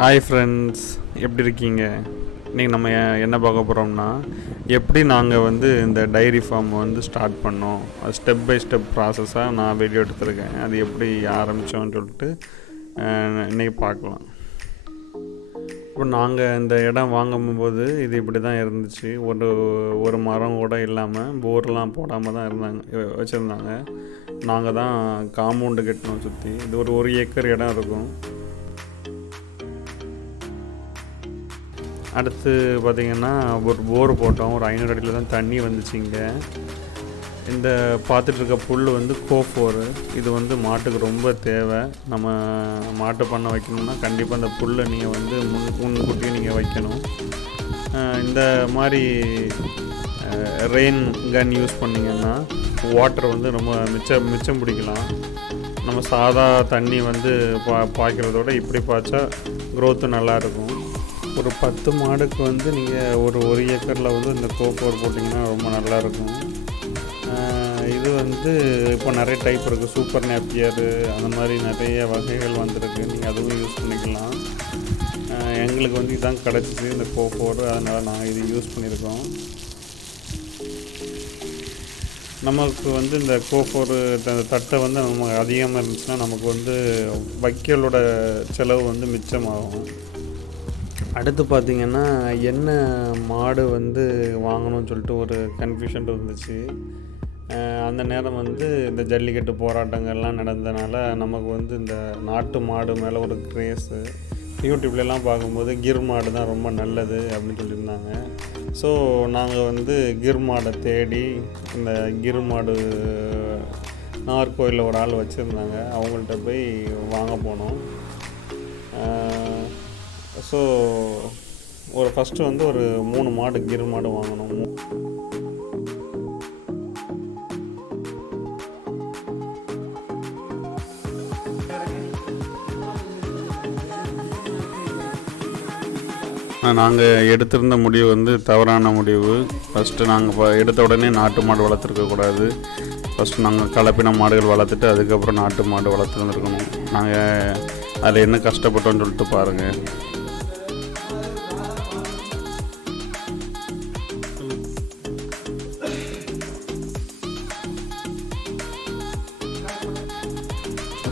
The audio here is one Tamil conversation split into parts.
ஹாய் ஃப்ரெண்ட்ஸ், எப்படி இருக்கீங்க? இன்றைக்கி நம்ம என்ன பார்க்க போகிறோம்னா, எப்படி நாங்கள் வந்து இந்த டைரி ஃபார்ம் வந்து ஸ்டார்ட் பண்ணோம், அது ஸ்டெப் பை ஸ்டெப் ப்ராசஸாக நான் வீடியோ எடுத்திருக்கேன். அது எப்படி ஆரம்பித்தோன்னு சொல்லிட்டு இன்றைக்கி பார்க்கலாம். இப்போ நாங்கள் இந்த இடம் வாங்கும்போது இது இப்படி தான் இருந்துச்சு. ஒரு மரம் கூட இல்லாமல் போர்லாம் போடாமல் தான் வச்சுருந்தாங்க. நாங்கள் தான் காம்பவுண்டு கட்டினோம் சுற்றி. இது ஒரு ஏக்கர் இடம் இருக்கும். அடுத்து பார்த்திங்கன்னா ஒரு போர் போட்டோம். ஒரு 500 அடியில் தான் தண்ணி வந்துச்சு. இங்கே இந்த பார்த்துட்ருக்க புல் வந்து கோஃபோரு. இது வந்து மாட்டுக்கு ரொம்ப தேவை. நம்ம மாட்டு பண்ண வைக்கணும்னா கண்டிப்பாக அந்த புல்லை நீங்கள் வந்து முன்கூட்டியே நீங்கள் வைக்கணும். இந்த மாதிரி ரெயின் கன் யூஸ் பண்ணிங்கன்னா வாட்டர் வந்து ரொம்ப மிச்சம் பிடிக்கலாம். நம்ம சாதா தண்ணி வந்து பாய்க்கிறதோட இப்படி பாய்ச்சா க்ரோத்து நல்லாயிருக்கும். ஒரு 10 மாடுக்கு வந்து நீங்கள் ஒரு ஏக்கரில் வந்து இந்த கோஃபோர் போட்டிங்கன்னா ரொம்ப நல்லாயிருக்கும். இது வந்து இப்போ நிறைய டைப் இருக்குது. சூப்பர் நேப்பியரு அந்த மாதிரி நிறைய வகைகள் வந்திருக்கு. நீங்கள் அதுவும் யூஸ் பண்ணிக்கலாம். எங்களுக்கு வந்து இதான் கிடச்சிச்சு இந்த கோஃபோர். அதனால் நாங்கள் இது யூஸ் பண்ணியிருக்கோம். நமக்கு வந்து இந்த கோஃபோரு தட்டை வந்து நம்ம அதிகமாக இருந்துச்சுன்னா நமக்கு வந்து வைக்கலோட செலவு வந்து மிச்சமாகும். அடுத்து பார்த்திங்கன்னா என்ன மாடு வந்து வாங்கணும்னு சொல்லிட்டு ஒரு கன்ஃபியூஷன் இருந்துச்சு. அந்த நேரம் வந்து இந்த ஜல்லிக்கட்டு போராட்டங்கள்லாம் நடந்தனால நமக்கு வந்து இந்த நாட்டு மாடு மேலே ஒரு க்ரேஸு. யூடியூப்லலாம் பார்க்கும்போது கிர் மாடு தான் ரொம்ப நல்லது அப்படின்னு சொல்லியிருந்தாங்க. ஸோ நாங்கள் வந்து கிர் மாடை தேடி இந்த கிர் மாடு நாகர்கோயிலில் ஒரு ஆள் வச்சுருந்தாங்க. அவங்கள்ட்ட போய் வாங்க போனோம். ஸோ ஃபஸ்ட்டு வந்து ஒரு 3 மாடு கிர் மாடு வாங்கினோம். நாங்கள் எடுத்திருந்த முடிவு வந்து தவறான முடிவு. ஃபஸ்ட்டு நாங்கள் எடுத்த உடனே நாட்டு மாடு வளர்த்துருக்கக்கூடாது. ஃபஸ்ட்டு நாங்கள் கலப்பின மாடுகள் வளர்த்துட்டு அதுக்கப்புறம் நாட்டு மாடு வளர்த்துருந்துருக்கணும். நாங்கள் அதில் என்ன கஷ்டப்பட்டோன்னு சொல்லிட்டு பாருங்கள்.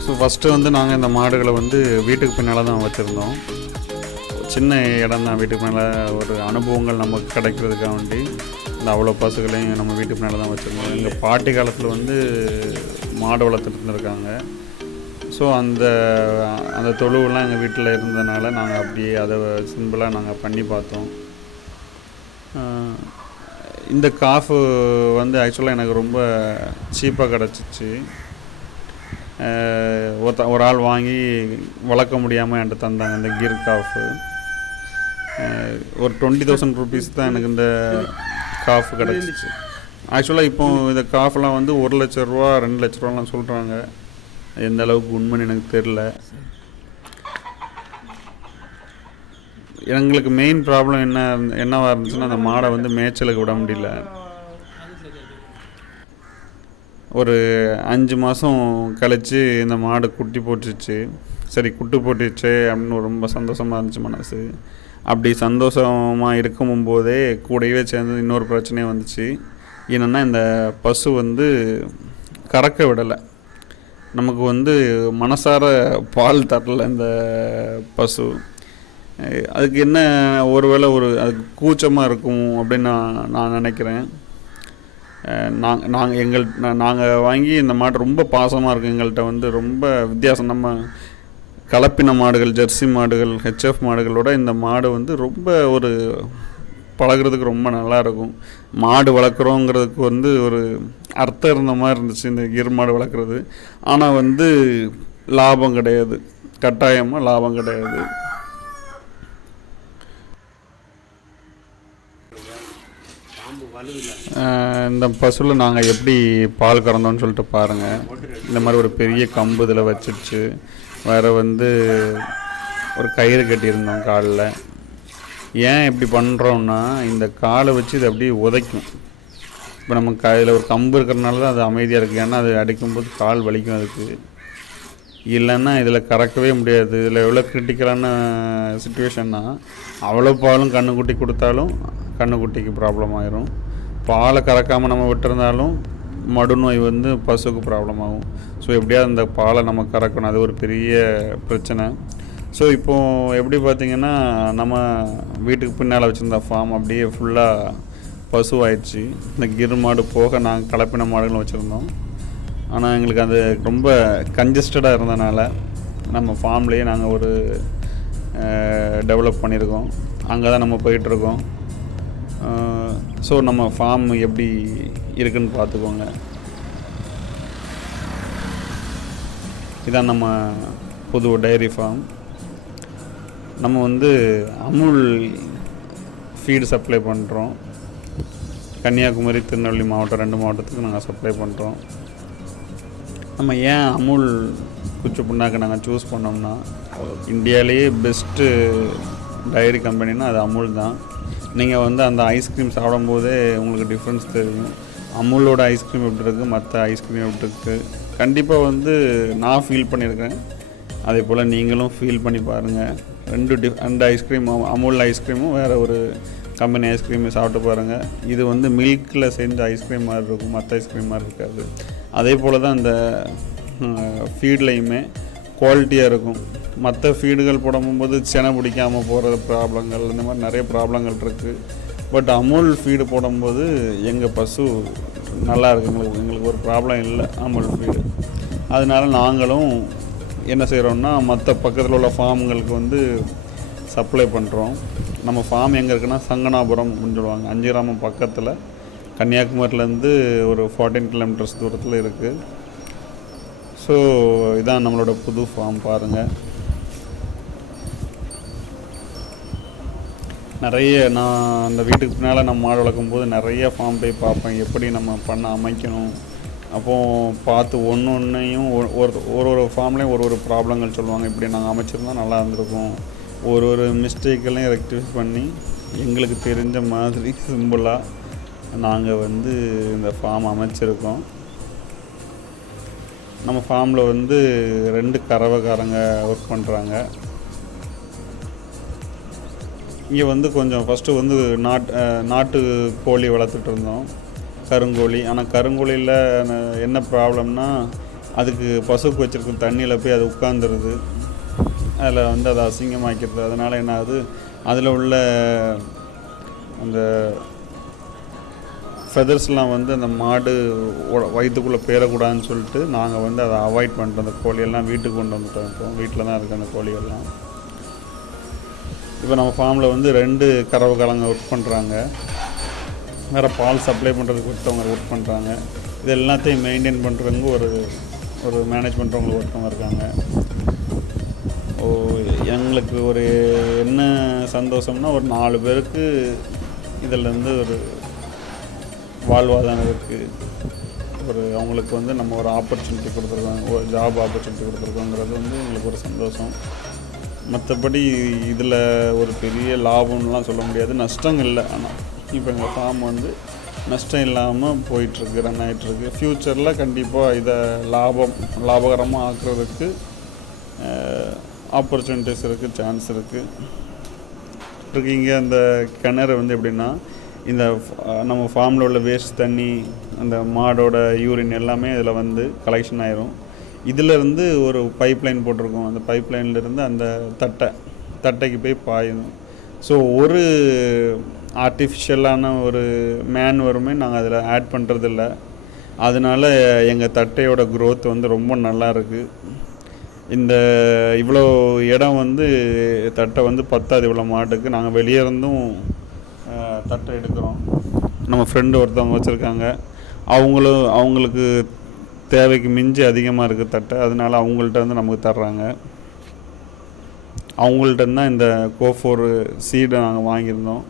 ஸோ ஃபஸ்ட்டு வந்து நாங்கள் இந்த மாடுகளை வந்து வீட்டுக்கு பின்னால் தான் வச்சுருந்தோம். சின்ன இடம் தான். வீட்டுக்கு மேலே ஒரு அனுபவங்கள் நமக்கு கிடைக்கிறதுக்காக வேண்டி இந்த அவ்வளோ பசுகளையும் நம்ம வீட்டுக்கு மேலே தான் வச்சுருந்தோம். எங்கள் பாட்டி காலத்தில் வந்து மாடு வளர்த்துட்டு இருந்திருக்காங்க. ஸோ அந்த தொழுவெல்லாம் எங்கள் வீட்டில் இருந்ததுனால நாங்கள் அப்படியே அதை சிம்பிளாக நாங்கள் பண்ணி பார்த்தோம். இந்த காஃபு வந்து ஆக்சுவலாக எனக்கு ரொம்ப சீப்பாக கிடச்சிச்சு. ஒரு ஆள் வாங்கி வளர்க்க முடியாமல் என்கிட்ட தந்தாங்க இந்த கிர் காஃபு. ஒரு 20,000 ருபீஸ் தான் எனக்கு இந்த காஃபு கிடச்சிச்சு. ஆக்சுவலாக இப்போ இந்த காஃபெலாம் வந்து 1 லட்ச ரூபா 2 லட்ச ரூபாலாம் சொல்கிறாங்க. எந்த அளவுக்கு உண்மைன்னு எனக்கு தெரில. எங்களுக்கு மெயின் ப்ராப்ளம் என்னவாக இருந்துச்சுன்னா அந்த மாடை வந்து மேய்ச்சலுக்கு விட முடியல. ஒரு 5 மாதம் கழித்து இந்த மாடு குட்டி போட்டுச்சு. சரி, குட்டி போட்டுச்சு அப்படின்னு ரொம்ப சந்தோஷமாக இருந்துச்சு மனசு. அப்படி சந்தோஷமாக இருக்கும்போதே கூடவே சேர்ந்து இன்னொரு பிரச்சனையும் வந்துச்சு. என்னென்னா இந்த பசு வந்து கறக்க விடலை. நமக்கு வந்து மனசார பால் தரல இந்த பசு. அதுக்கு என்ன ஒருவேளை அதுக்கு கூச்சமாக இருக்கும் அப்படின்னு நான் நினைக்கிறேன். நாங்கள் வாங்கி இந்த மாடு ரொம்ப பாசமாக இருக்கும். எங்கள்கிட்ட வந்து ரொம்ப வித்தியாசம். நம்ம கலப்பின மாடுகள், ஜெர்சி மாடுகள், ஹெச்எஃப் மாடுகளோட இந்த மாடு வந்து ரொம்ப ஒரு பழகிறதுக்கு ரொம்ப நல்லாயிருக்கும். மாடு வளர்க்குறோங்கிறதுக்கு வந்து ஒரு அர்த்தம் இருந்த மாதிரி இருந்துச்சு இந்த கிர் மாடு வளர்க்குறது. ஆனால் வந்து லாபம் கிடையாது, கட்டாயமாக லாபம் கிடையாது. இந்த பசுவில் நாங்கள் எப்படி பால் கறந்தோன்னு சொல்லிட்டு பாருங்கள். இந்த மாதிரி ஒரு பெரிய கம்பு இதில் வச்சிடுச்சு. வேறு வந்து ஒரு கயிறு கட்டியிருந்தோம் காலில். ஏன் இப்படி பண்ணுறோன்னா இந்த காலை வச்சு இது அப்படியே உதைக்கும். இப்போ நமக்கு அதில் ஒரு கம்பு இருக்கிறனால தான் அது அமைதியாக இருக்குது. ஏன்னா அது அடிக்கும்போது கால் வலிக்கும் அதுக்கு. இல்லைன்னா இதில் கறக்கவே முடியாது. இதில் எவ்வளோ கிரிட்டிக்கலான சுச்சுவேஷன்னா, அவ்வளோ பாலும் கன்றுக்குட்டி கொடுத்தாலும் கன்றுக்குட்டிக்கு ப்ராப்ளம் ஆயிரும். பாலை கறக்காமல் நம்ம விட்டுருந்தாலும் மடுநோய் வந்து பசுக்கு ப்ராப்ளம் ஆகும். ஸோ எப்படியாவது அந்த பாலை நம்ம கறக்கணும், அது ஒரு பெரிய பிரச்சனை. ஸோ இப்போது எப்படி பார்த்திங்கன்னா, நம்ம வீட்டுக்கு பின்னால் வச்சுருந்த ஃபார்ம் அப்படியே ஃபுல்லாக பசுவாயிடுச்சு. இந்த கிர் மாடு போக நாங்கள் கலப்பின மாடுகளும் வச்சுருந்தோம். ஆனால் எங்களுக்கு அது ரொம்ப கன்ஜஸ்டடாக இருந்தனால நம்ம ஃபார்ம்லேயே நாங்கள் ஒரு டெவலப் பண்ணியிருக்கோம். அங்கே தான் நம்ம போயிட்டுருக்கோம். ஸோ நம்ம ஃபார்ம் எப்படி இருக்குன்னு பார்த்துக்கோங்க. இதான் நம்ம புது டைரி ஃபார்ம். நம்ம வந்து அமுல் ஃபீடு சப்ளை பண்ணுறோம். கன்னியாகுமரி, திருநெல்வேலி மாவட்டம் 2 மாவட்டத்துக்கு நாங்கள் சப்ளை பண்ணுறோம். நம்ம ஏன் அமுல் குச்சி புண்ணாக்கு நாங்கள் சூஸ் பண்ணோம்னா, இந்தியாவிலேயே பெஸ்ட்டு டைரி கம்பெனின்னா அது அமுல் தான். நீங்கள் வந்து அந்த ஐஸ்கிரீம் சாப்பிடும்போதே உங்களுக்கு டிஃப்ரென்ஸ் தெரியும். அமுலோட ஐஸ்கிரீம் எப்படி இருக்குது, மற்ற ஐஸ்கிரீம் எப்படி இருக்குது, கண்டிப்பாக வந்து நான் ஃபீல் பண்ணியிருக்கேன். அதே போல் நீங்களும் ஃபீல் பண்ணி பாருங்கள். ரெண்டு ஐஸ்கிரீம், அமுல் ஐஸ்கிரீமும் வேறு ஒரு கம்பெனி ஐஸ்கிரீமை சாப்பிட்டு பாருங்கள். இது வந்து மில்கில் செஞ்ச ஐஸ்கிரீம் மாதிரி இருக்கும், மற்ற ஐஸ்கிரீம் மாதிரி இருக்காது. அதே போல் தான் அந்த ஃபீட்லேயுமே குவாலிட்டியாக இருக்கும். மற்ற ஃபீடுகள் போடும்போது செனை பிடிக்காமல் போகிற ப்ராப்ளங்கள், இந்த மாதிரி நிறைய ப்ராப்ளங்கள் இருக்குது. பட் அமுல் ஃபீடு போடும்போது எங்கள் பசு நல்லா இருக்குது. எங்களுக்கு ஒரு ப்ராப்ளம் இல்லை அமுல் ஃபீடு. அதனால் நாங்களும் என்ன செய்கிறோன்னா, மற்ற பக்கத்தில் உள்ள ஃபார்ம்களுக்கு வந்து சப்ளை பண்ணுறோம். நம்ம ஃபார்ம் எங்கே இருக்குன்னா, சங்கனாபுரம் அப்படின்னு சொல்லுவாங்க. 5 கிராமம் பக்கத்தில், கன்னியாகுமரியிலேருந்து ஒரு 14 கிலோமீட்டர்ஸ் தூரத்தில் இருக்குது. ஸோ இதான் நம்மளோட புது ஃபார்ம் பாருங்கள். நிறைய நான் அந்த வீட்டுக்கு பின்னால் நம்ம மாடு வளர்க்கும் போது நிறைய ஃபார்ம் போய் பார்ப்பேன், எப்படி நம்ம பண்ண அமைக்கணும். அப்போது பார்த்து ஒன்றையும் ஒரு ஃபார்ம்லேயும் ஒரு ப்ராப்ளங்கள் சொல்லுவாங்க. இப்படி நாங்கள் அமைச்சிருந்தா நல்லா இருந்திருக்கும். ஒரு மிஸ்டேக்கெல்லாம் ரெக்டிஃபை பண்ணி எங்களுக்கு தெரிஞ்ச மாதிரி சிம்பிளாக நாங்கள் வந்து இந்த ஃபார்ம் அமைச்சிருக்கோம். நம்ம ஃபார்மில் வந்து 2 கறவைக்காரங்க ஒர்க் பண்ணுறாங்க. இங்கே வந்து கொஞ்சம் ஃபஸ்ட்டு வந்து நாட்டு கோழி வளர்த்துட்டு இருந்தோம், கருங்கோழி. ஆனால் கருங்கோழியில் என்ன ப்ராப்ளம்னா, அதுக்கு பசுக்கு வச்சுருக்க தண்ணியில் போய் அது உட்காந்துருது. அதில் வந்து அதை அசிங்கமாக்கிறது. அதனால் என்ன ஆகுது, அதில் உள்ள அந்த ஃபெதர்ஸ்லாம் வந்து அந்த மாடு வயிற்றுக்குள்ளே பேரக்கூடாதுன்னு சொல்லிட்டு நாங்கள் வந்து அதை அவாய்ட் பண்ணிட்டோம். அந்த கோழியெல்லாம் வீட்டுக்கு கொண்டு வந்துட்டோம். இப்போ வீட்டில் தான் இருக்குது அந்த கோழியெல்லாம். இப்போ நம்ம ஃபார்மில் வந்து 2 கறவைக்காரங்க ஒர்க் பண்ணுறாங்க. வேறு பால் சப்ளை பண்ணுறதுக்கு ஒருத்தவங்க ஒர்க் பண்ணுறாங்க. இது எல்லாத்தையும் மெயின்டைன் பண்ணுறவங்க ஒரு மேனேஜ் பண்ணுறவங்க ஒருத்தவங்க இருக்காங்க. எங்களுக்கு ஒரு என்ன சந்தோஷம்னா, ஒரு 4 பேருக்கு இதிலேருந்து ஒரு வாழ்வாதாரம் இருக்குது. அவங்களுக்கு வந்து நம்ம ஒரு ஆப்பர்ச்சுனிட்டி கொடுத்துருக்கோம், ஒரு ஜாப் ஆப்பர்ச்சுனிட்டி கொடுத்துருக்கோங்கிறது வந்து எங்களுக்கு ஒரு சந்தோஷம். மற்றபடி இதில் ஒரு பெரிய லாபம்லாம் சொல்ல முடியாது, நஷ்டம் இல்லை. ஆனால் இப்போ எங்கள் ஃபார்ம் வந்து நஷ்டம் இல்லாமல் போயிட்டுருக்கு, ரன் ஆகிட்டுருக்கு. ஃப்யூச்சரில் கண்டிப்பாக இதை லாபகரமாக ஆக்குறதுக்கு ஆப்பர்ச்சுனிட்டிஸ் இருக்குது, சான்ஸ் இருக்குது. இங்கே அந்த கிணறு வந்து எப்படின்னா, இந்த நம்ம ஃபார்மில் உள்ள வேஸ்ட் தண்ணி, அந்த மாடோட யூரின் எல்லாமே இதில் வந்து கலெக்ஷன் ஆயிரும். இதிலேருந்து ஒரு பைப்லைன் போட்டிருக்கோம். அந்த பைப்லைன்லேருந்து அந்த தட்டைக்கு போய் பாயணும். ஸோ ஒரு ஆர்டிஃபிஷியலான ஒரு மேனுவருமே நாங்கள் அதில் ஆட் பண்ணுறதில்ல. அதனால் எங்கள் தட்டையோட க்ரோத் வந்து ரொம்ப நல்லா இருக்குது. இவ்வளோ இடம் வந்து தட்டை வந்து பத்தாது இவ்வளோ மாட்டுக்கு. நாங்கள் வெளியே இருந்தும் தட்டை எடுக்கிறோம். நம்ம ஃப்ரெண்டு ஒருத்தவங்க வச்சுருக்காங்க, அவங்களுக்கு தேவைக்கு மிஞ்சி அதிகமாக இருக்குது தட்டை. அதனால அவங்கள்ட்ட வந்து நமக்கு தர்றாங்க. அவங்கள்ட்ட தான் இந்த கோஃபோர் சீடை நாங்கள் வாங்கியிருந்தோம்.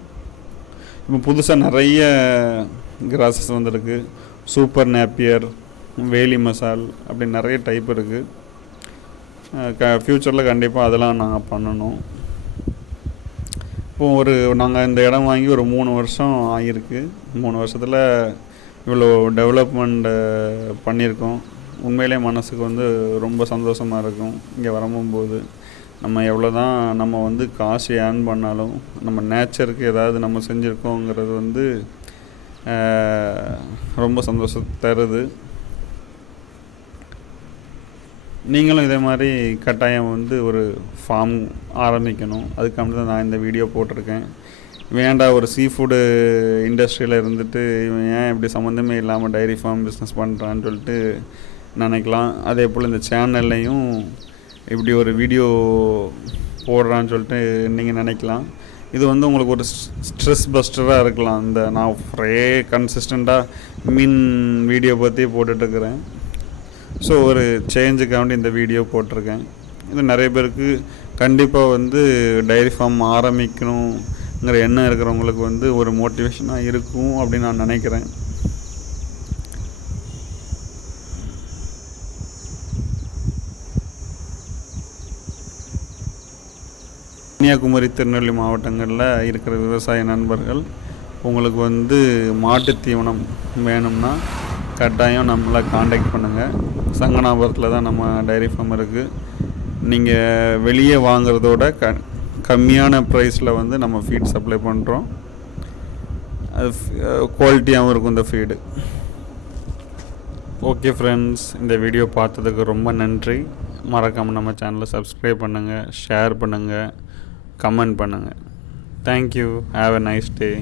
இப்போ புதுசாக நிறைய கிராஸஸ் வந்துருக்கு. சூப்பர் நேப்பியர், வேலி மசால், அப்படி நிறைய டைப் இருக்குது. ஃப்யூச்சரில் கண்டிப்பாக அதெல்லாம் நாங்கள் பண்ணணும். இப்போது நாங்கள் இந்த இடம் வாங்கி ஒரு 3 வருஷம் ஆகியிருக்கு. 3 வருஷத்தில் இவ்வளோ டெவலப்மெண்ட் பண்ணியிருக்கோம். உண்மையிலே மனசுக்கு வந்து ரொம்ப சந்தோஷமாக இருக்கும் இங்கே வரும்போது. நம்ம எவ்வளோ தான் நம்ம வந்து காசு ஏர்ன் பண்ணாலும் நம்ம நேச்சருக்கு ஏதாவது நம்ம செஞ்சுருக்கோங்கிறது வந்து ரொம்ப சந்தோஷத்தை தருது. நீங்களும் இதே மாதிரி கட்டாயம் வந்து ஒரு ஃபார்ம் ஆரம்பிக்கணும். அதுக்காக தான் நான் இந்த வீடியோ போட்டிருக்கேன். வேண்டாம், ஒரு சீ ஃபுட்டு இண்டஸ்ட்ரியில் இருந்துட்டு இவன் ஏன் இப்படி சம்மந்தமே இல்லாமல் டைரி ஃபார்ம் பிஸ்னஸ் பண்ணுறான்னு சொல்லிட்டு நினைக்கலாம். அதே போல் இந்த சேனல்லையும் இப்படி ஒரு வீடியோ போடுறான்னு சொல்லிட்டு நீங்கள் நினைக்கலாம். இது வந்து உங்களுக்கு ஒரு ஸ்ட்ரெஸ் பஸ்டராக இருக்கலாம். இந்த நான் ஒரே கன்சிஸ்டண்ட்டாக மீன் வீடியோ பற்றி போட்டுட்ருக்கிறேன். ஸோ ஒரு சேஞ்சுக்காண்டி இந்த வீடியோ போட்டிருக்கேன். இது நிறைய பேருக்கு கண்டிப்பாக வந்து டைரி ஃபார்ம் ஆரம்பிக்கணுங்கிற எண்ணம் இருக்கிறவங்களுக்கு வந்து ஒரு மோட்டிவேஷனாக இருக்கும் அப்படின்னு நான் நினைக்கிறேன். கன்னியாகுமரி, திருநெல்வேலி மாவட்டங்களில் இருக்கிற விவசாய நண்பர்கள் உங்களுக்கு வந்து மாட்டுத் தீவனம் வேணும்னா கட்டாயம் நம்மளை காண்டாக்ட் பண்ணுங்கள். சங்கனாபுரத்தில் தான் நம்ம டைரி ஃபார்ம் இருக்குது. நீங்கள் வெளியே வாங்குறதோட கம்மியான ப்ரைஸில் வந்து நம்ம ஃபீட் சப்ளை பண்ணுறோம். அது குவாலிட்டியாகவும் இருக்கும் இந்த ஃபீடு. ஓகே ஃப்ரெண்ட்ஸ், இந்த வீடியோ பார்த்ததுக்கு ரொம்ப நன்றி. மறக்காமல் நம்ம சேனலை சப்ஸ்கிரைப் பண்ணுங்கள், ஷேர் பண்ணுங்கள், கமெண்ட் பண்ணுங்கள். Thank you. Have a nice day.